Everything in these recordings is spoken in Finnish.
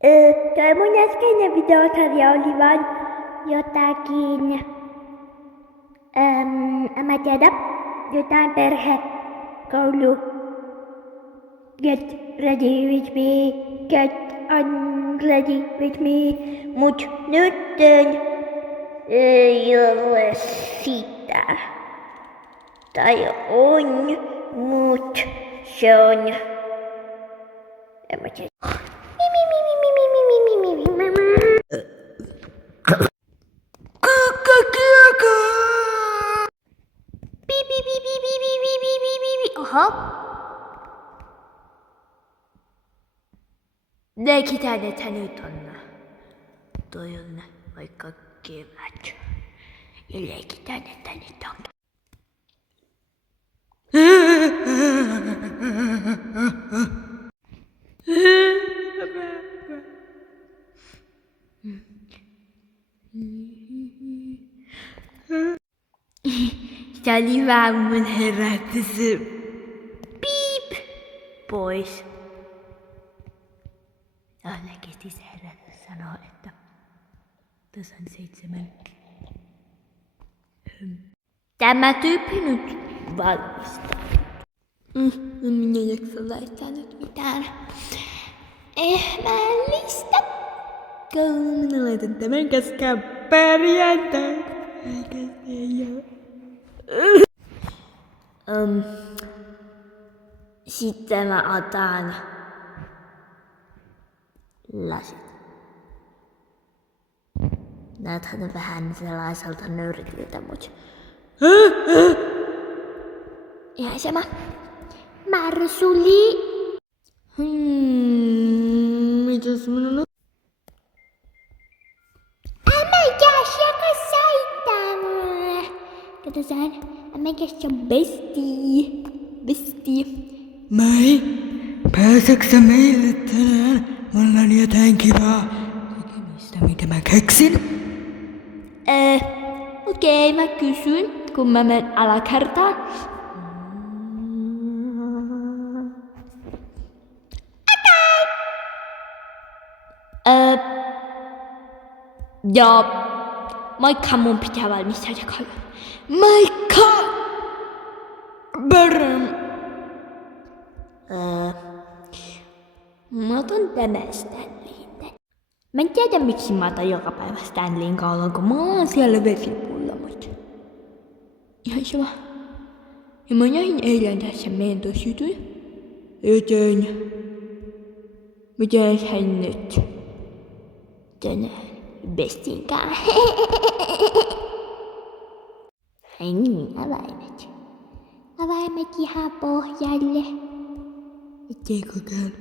Toi mun äskeinen videosarja oli vaan jotakin, en mä tiedä, jotain perhekoulu. Get ready with me, get unready with me, mut nyt ei ole sitä. Tai on, mut se on, en mä tiedä. Oho. Leikitään, että nyt on. Toi on vaikka kevät. Ja leikitään, että nyt on. Se oli vaan mun herätys. Piip! Pois. Ainakin se herätys sanoo, että tasan 7. Tämä tyyppi nyt valmistaa. En minä jaksa laittaa nyt mitään ihmeellistä. Kun minä laitan tämän koska perjantai. Eikä se ei oo. Sitten mä otan lasit. Näythän vähän sellaiselta nörtiltä, mut ihan sama. Marsuli. Mitäs minun on? Ämäkäs, joka soittaa mulle. Katsotaan, ämäkäs on bestie. Moi! Pääseksä meille tänään? Mulla on jotain kivaa tekemistä, mitä mä keksin. Okei, mä kysyn, kun mä menen alakertaan. Joo. Moikka, mun pitää valmistaa jokainen. Moikka! Börrön! Mä otan tämän Stanleyin. Mä en tiedä miksi mä otan joka päivä Stanleyin kaulan, kun mulla on siellä vesipulla, mut ihan sama. Ja mä näin eilen tässä mentosjutun. Joten Mä teen sen nyt. Tänään bestin kanssa. Ai niin, avaimet. Avaimet ihan pohjalle. ettei kukaan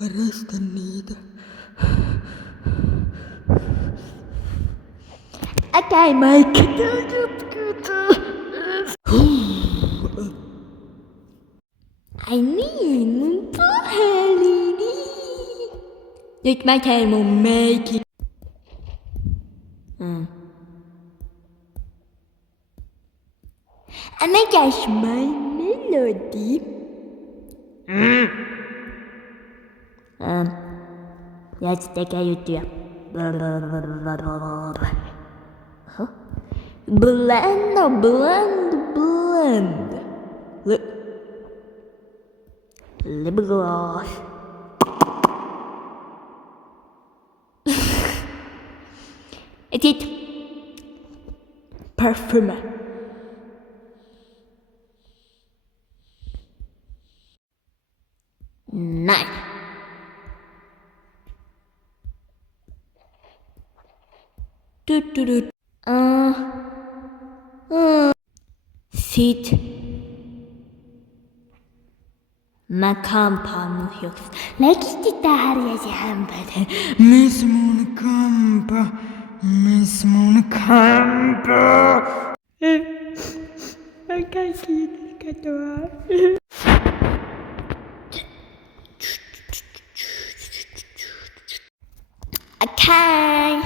varasta niitä. Okei, Mike. Ai niin, mun puhelini. Nyt mä teen mun meikin. Mikäs my melody? Ja et tekee juttuja. Blend. Lip gloss. Et sit parfum. Näin. Sit mä kampaan mun hiukset. Leikittiin tää härjäsi hämpäten. Miss mun kampa? Miss mun kampa? Okei, kiitos, katoaa. Okei.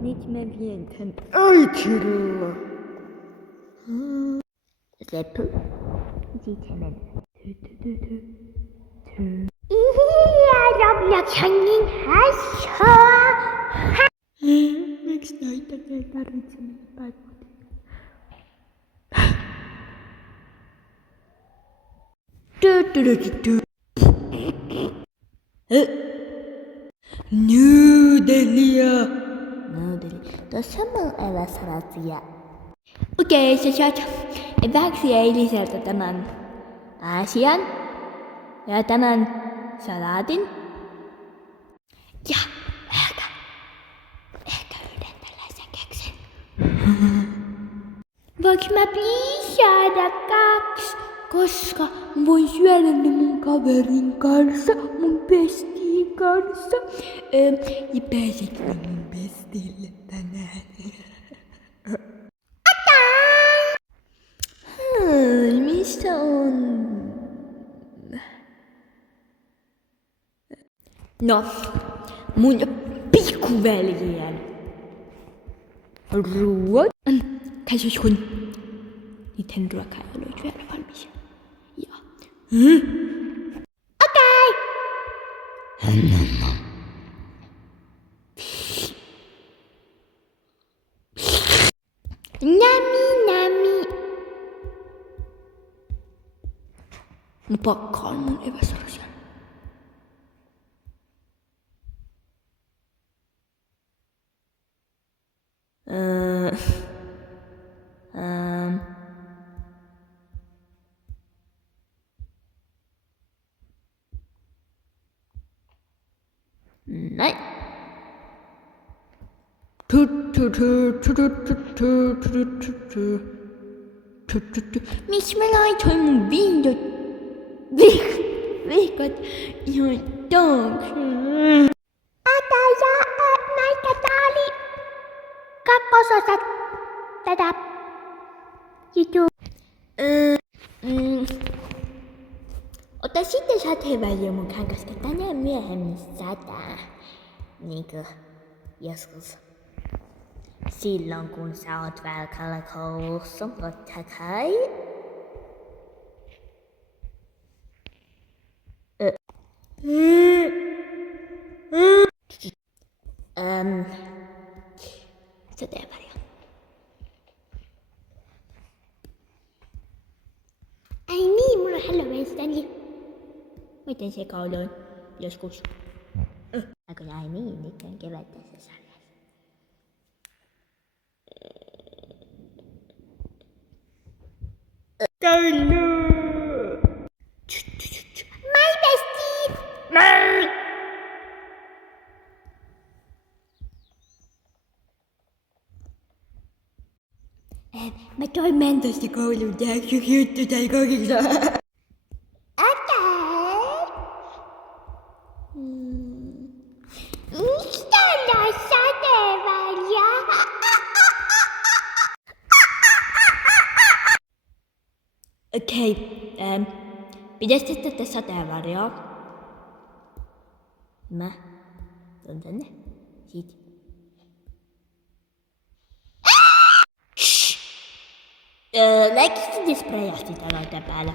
Nyt mä vien tän Ai, Kirilla. Seppu. Sitten mennään. Roblox on niin hassua. Miksi näitä ei tarvitse mennä päiväkotiin? Nuudelia. Tuossa mulla eväs ratia. Okei, sä saat eväksi eiliseltä tämän asian ja tämän salaatin. Ja ehkä yhden tällaisen keksin. Voinko mä please saada 2? Koska mä voin syödä ne mun kaverin kanssa, mun bestiin kanssa. Ja pääsetkö mun bestille tänään? Missä on? No, mun pikkuveljen ruoat. Katsos kun niiden ruoka ei ollut vielä valmis. Ja. Okei! Nami. Mä pakkaan mun eväsarasian. Näin. Miksi mä laitoin mun vihkot ihan taakse? Tää oli kakkososa tätä juttua. Ota sitten sateenvarjo mukaan, koska tänään myöhemmin sataa. Niinkö joskus. Silloin kun sä oot välkällä koulussa, totta kai. Sateenvarjo. Ai niin, mulla on Halloween Stanley. Miten se kauloin joskus? Ai niin, nyt on kevät tässä sarjassa. My bestie! Mä toin mentosta kouluun, tääks yksi juttu tai kokissa? Mistä on sateenvarjo? Okei, pitäis tätä sateenvarjoa. Mä tuon tänne. Siitä. Läkistä sprayasti talouden päällä.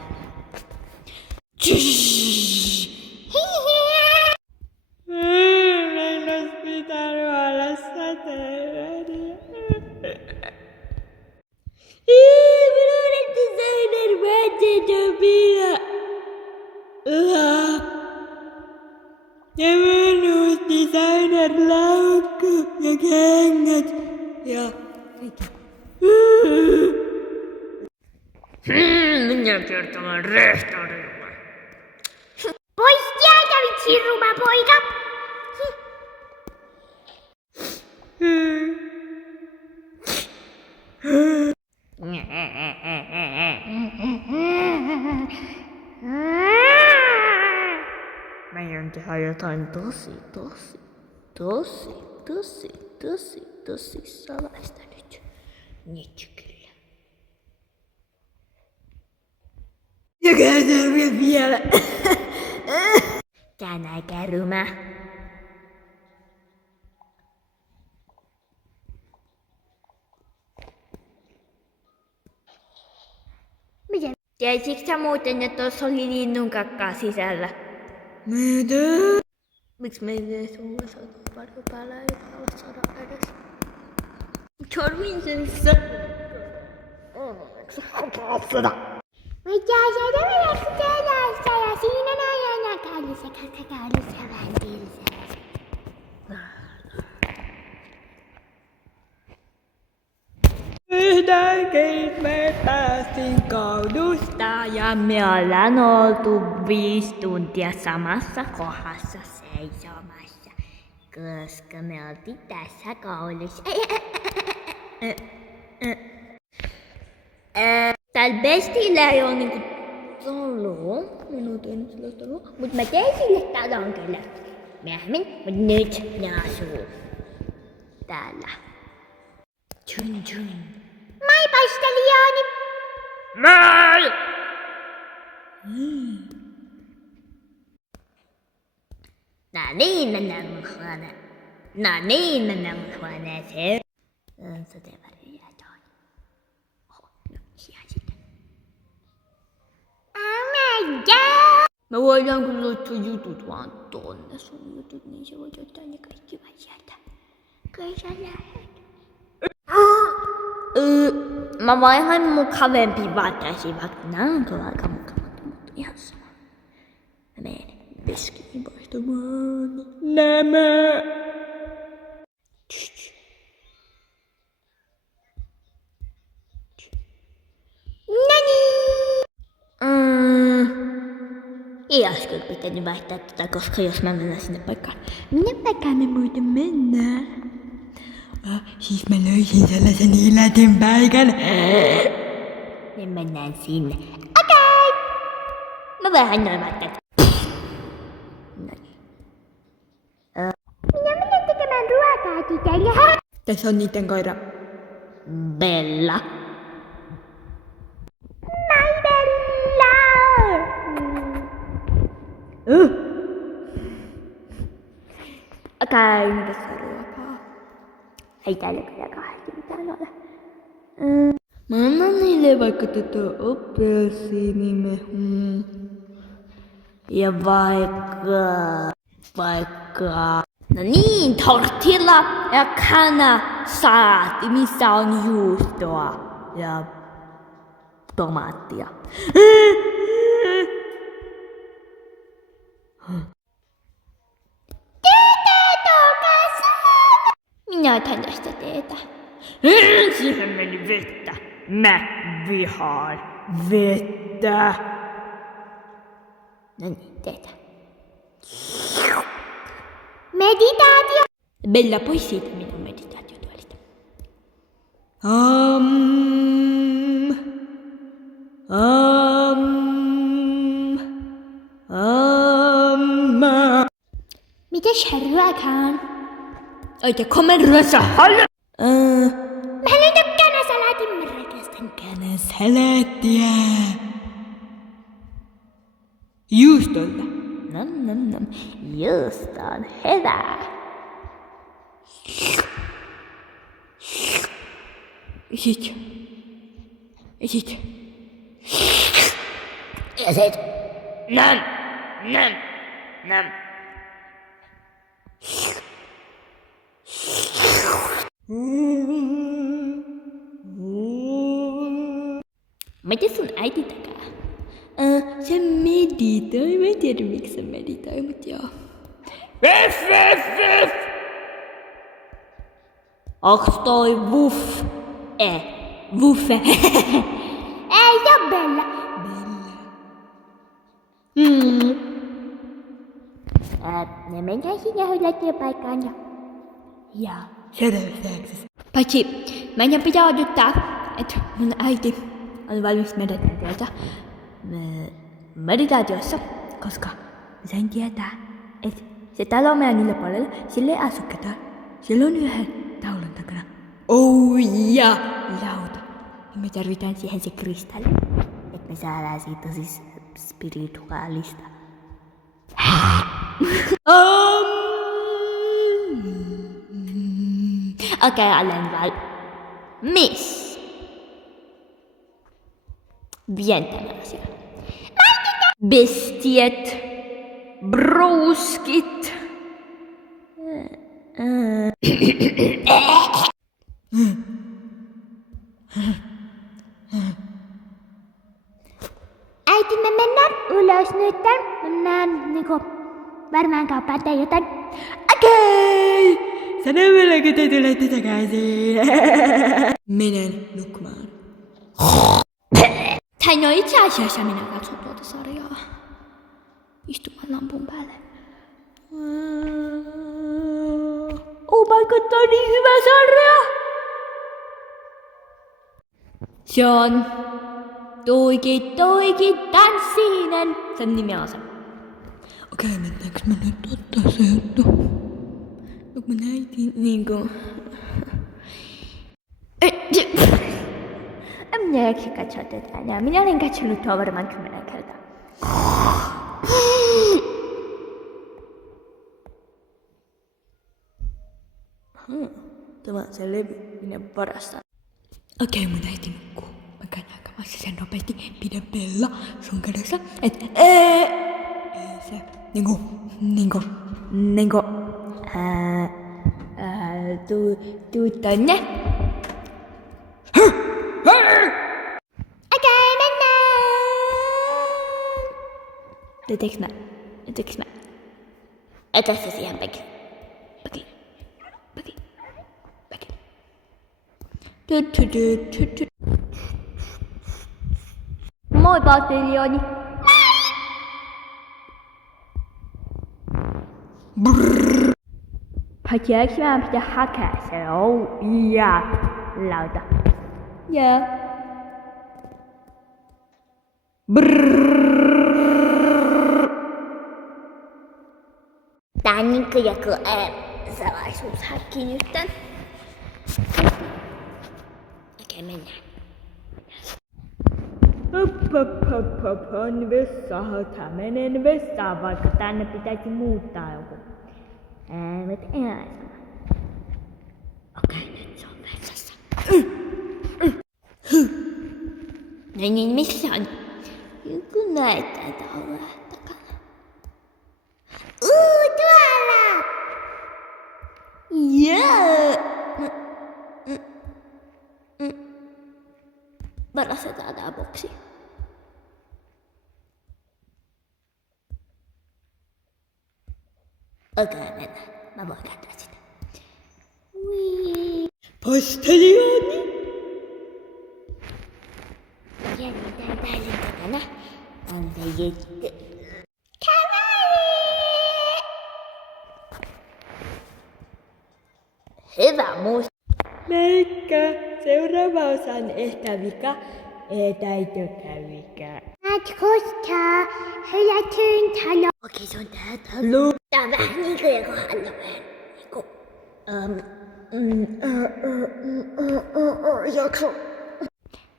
Meidän olisi pitänyt olla sateenvarjo. Minun on designer vaatteetopilla. Ja minun designer laukku ja kengät ja kaikki. Minä kertomaan rehtorille. Pois sieltä, vitsi ruma poika! Meidän tehdä jotain tosi salaista nyt. Nyt kyllä. Ja käytän vielä. Tää näitä ruma. Tiesitkö sä muuten, että tuossa oli linnun kakkaa sisällä? Mitä? Miksi meillä ei sulla sataa varjo päällä eikä olla saada edes? Tarvin sen Mutta sieltä lähti telässä ja siinä näin kallissa vähän tilsää. Yhtäkkiä me päästiin koulusta ja me ollaan oltu 5 tuntia samassa kohdassa seisomassa, koska me oltiin tässä koulussa. Tällä bestillä ei oo niinku taloa, minun ei nyt sillä taloa, mut mä tein sille talon kyllä myöhemmin, mut nyt ne asuu täällä. Tjun tjun. Mai pasteliani! Moi! No niin, mennään mun huoneeseen. Sateenvarjo jää tuonne. Oho, no siellä sitten. Oh my god! Me voidaan kyllä laittaa jutut vaan tonne sun jutut, niin se voit ottaa ne kaikki vaan sieltä. Kai sä lähet. Mä vaihan mukavempiin vaatteisiin, vaikka nää on kyllä aika mukavat, mutta ihan sama. Mä menen veskiin vaihtamaan nämä. Ei olisi kyllä pitänyt vaihtaa tätä, koska jos mä mennään sinne paikkaan. Minne paikkaan me muuten mennään? Siis mä löysin sellaisen hilatin paikan. Me mennään sinne. Okei! Mä vähän noin vaatteet. Minä menen tekemään ruokaa tytölle. Tässä on niiden koira. Bella. My Bella! Okei, mitäs on ruokaa? Ei täällä kyllä kahdelta mitään ole. Mä annan niille vaikka tätä appelsiinimehua. Ja vaikka... No niin, tortilla ja kanasalaatti, missä on juustoa ja tomaattia. Minä otan tästä teetä. Siihen meni vettä. Mä vihaan vettä. No niin, teetä. Meditaatio! Bella, pois siitä minun meditaatiotuolista. Mitäs ruokaan? Oita, kommer rösa halle! Mä haluan kanasalaatin, mä rakastan Kanasalaattia. Juustolla. Nam. Juusto on hyvä. Sit. Ja sit. Nam. Mitä sun äiti tekee? Se meditoi. Mä en tiedä miksi se meditoi, mut joo. Viff! Onks toi wuff? Wuffe. Ei se on Bella. Ne mennään sinne hylätyöpaikkaan ja... Seuraavaksi. Paitsi meidän pitää odottaa, että mun äiti on valmis meditaatiossa, koska sen tietää, että se talo meidän yläpuolella, sillä ei asu ketään. Sillä on yhden taulun takana. Ja lauta. Ja me tarvitaan siihen se kristalli, että me saadaan siitä siis spirituaalista. Okei, olen valmis. Vien tämän asian. Bestiet. Bruskit. Äiti, me mennään ylös nyt. Mennään varmaan kauppaan tai jotain. Okei! Sano mulle, kun te tulette takaisin. Menen nukkumaan. Tai no itse asiassa minä katson tuota sarjaa. Istumaan lampun päälle. Oh my god, tää on niin hyvä sarja! Se on Tuiki tanssinen. Sen nimi on se. Okei, mennäänkö me nyt ottaa se juttu? No kun näitin niinku... En minä jaksa katsoa tätä enää. Minä olen katsonut tuo varmaan 10 kertaa. Tämä on se levy, minä varastan. Okei, mun äiti nukkuu. Mä käyn aikamassa sen nopeasti. Pidä Bella sun kädessä. Se. Niinku. Tuu tänne. Okei, mennään. Teeks mä? Tässä siihen Peki. Moi Patelioni. Pateliks mä pitää hakea se ja lauta. Ja. Tää on niinku joku salaisuushakki nytten. Okei, mennään. On vessahata. Menen vessaan, vaikka tänne pitäisi muuttaa joku. Mutta en aina sama. Okei, nyt se on vessassa. No niin, missä on? Joku näyttää tuolla takana. Tuolla! Jaa! Varastetaan tää boksi. Okei, mennään. Mä voin käyttää sitä. Postelioni! Ja mitä täällä takana on se juttu. Hyvä muista. Meikka! Seuraava osa on ehkä vika. Ei täytyykään vika. Matkustaa hylätyn talo. Okei, se on tää talo. Tää on vähän niinku joku Halloween. Jakso.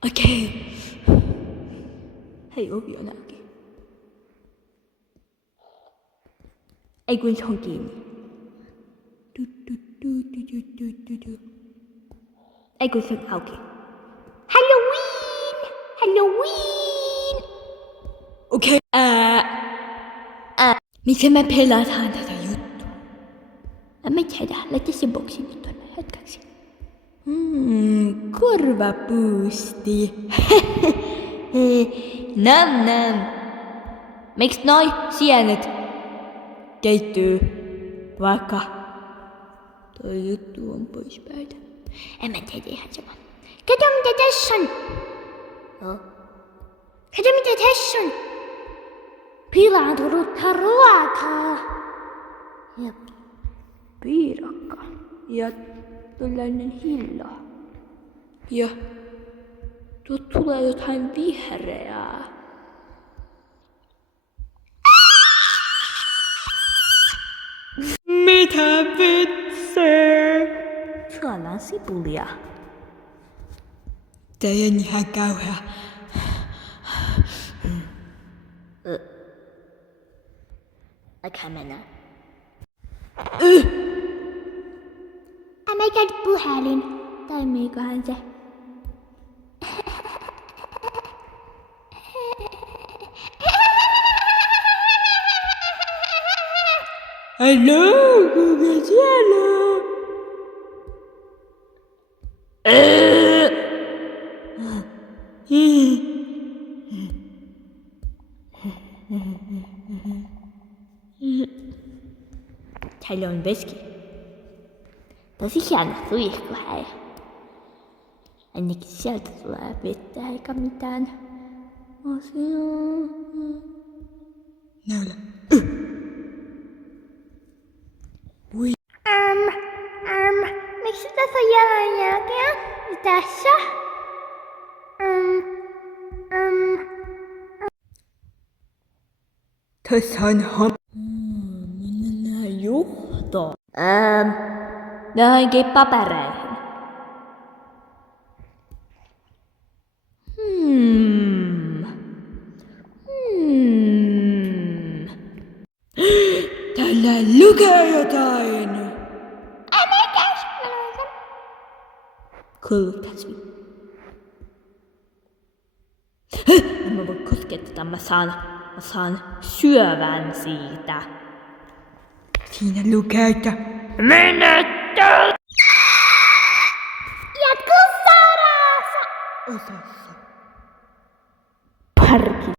Okei. Hei, ovi on auki. Ei kun se on kiinni. Ei kun se on auki. Halloween! Halloween! Okei. Miten me pelataan tätä juttua? En mä tiedä, laita se boksi nyt tonne hetkeksi. Korvapuusti. Nam. Miks noi sienet keittyy, vaikka toi juttu on pois päältä? En mä tiedä ihan sama. Kato mitä tässä on. Joo. Kato mitä tässä on. Pilaantunutta ruokaa. Ja piirakka. Ja tällainen hillo. Ja tuot tulee jotain vihreää. Mitä vitsejä? Suolla on sipulia. Tää on ihan kauhea. Okei, mennään. Mä käyn puhelin. Toimiikohan se? Allo, kuka siellä? Täällä on veski. Tosi hieno suihkuhäi. Ainakin sieltä tulee vettä eikä mitään asiaa. Näyllä. Miksi tässä on jalanjälkeä? Tässä? Tässä on Mennään johtoon. Johonkin papereihin. Täällä lukee jotain. Kulkasvi. En mä voi koskea tätä, mä saan syövän siitä. Siinä lukee, että Menettää! Jatkuu sairaassa! osassa. Parki.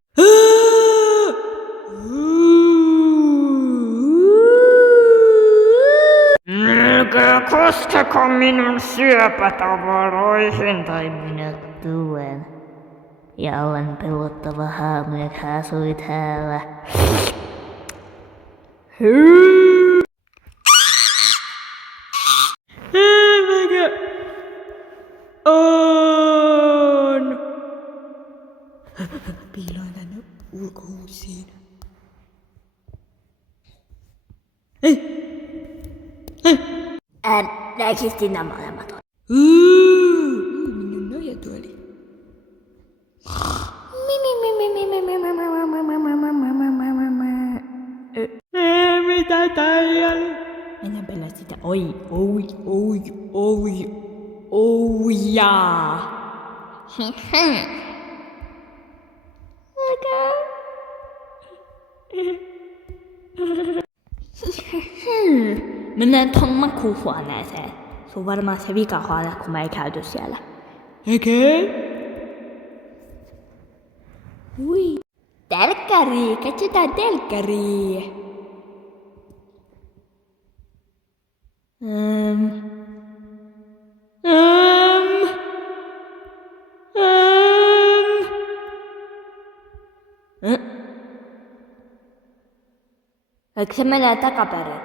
Älkää koskeko minun syöpätavaroihin tai minä tuen. Ja olen pelottava haamu, joka asui täällä. Mikä on? Piiloin tänne ulkohuusiin. Ei! Näkisti nämä molemmat. Minun nojatuoli. Mitä täällä? Mennään pelaa sitä jaa. Mennään tuon makuuhuoneeseen. Se on varmaan se vikahuone, kun me ei käyty siellä. Okei. Ui. Telkkari, katsotaan telkkari. Eikö se menee takaperin?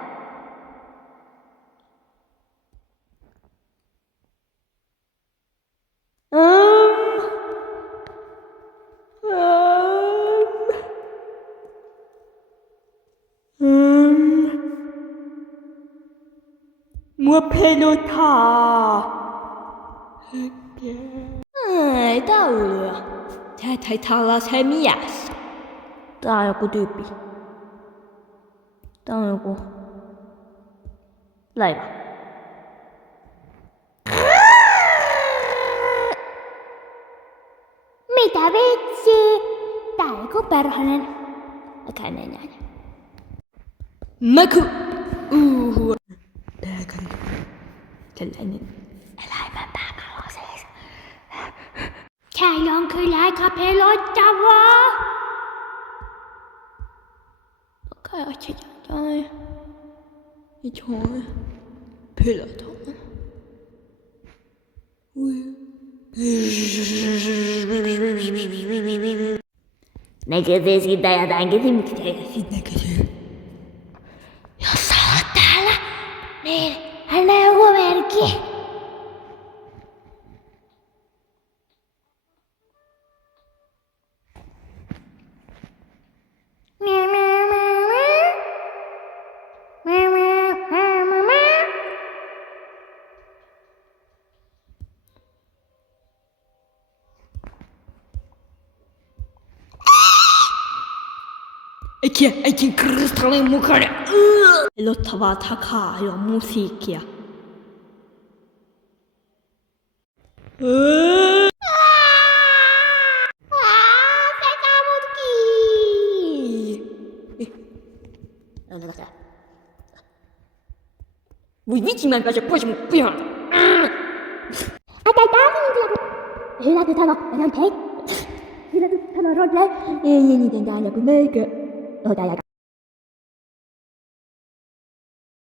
Mua pelottaa. Ei tauluja. Tää taitaa olla se mies. Tää on joku tyyppi. Tää on joku laiva. Mitä vitsi? Tää on joku perhonen. Okei, näin. Maku. Pääkallo. Tällainen eläimen pääkallo siis. Täällä on kyllä aika pelottavaa. Okei, otetaan jotain. Pelotaan. Ne kysyy siitä jotain kysymyksiä. Sitten kysyy. Jos sä oot täällä, niin anna joku merkki. Äikin kristallin mukana. Pelottavaa takaa jo musiikkia. Sekä mut kiinni. Voi vitsi, mä en pääse pois mun pihalta. Okei, tää on hylätty talo. Meillä on hylätty talo Rodle. Ei eniten täällä kuin meikö. Ota jatka.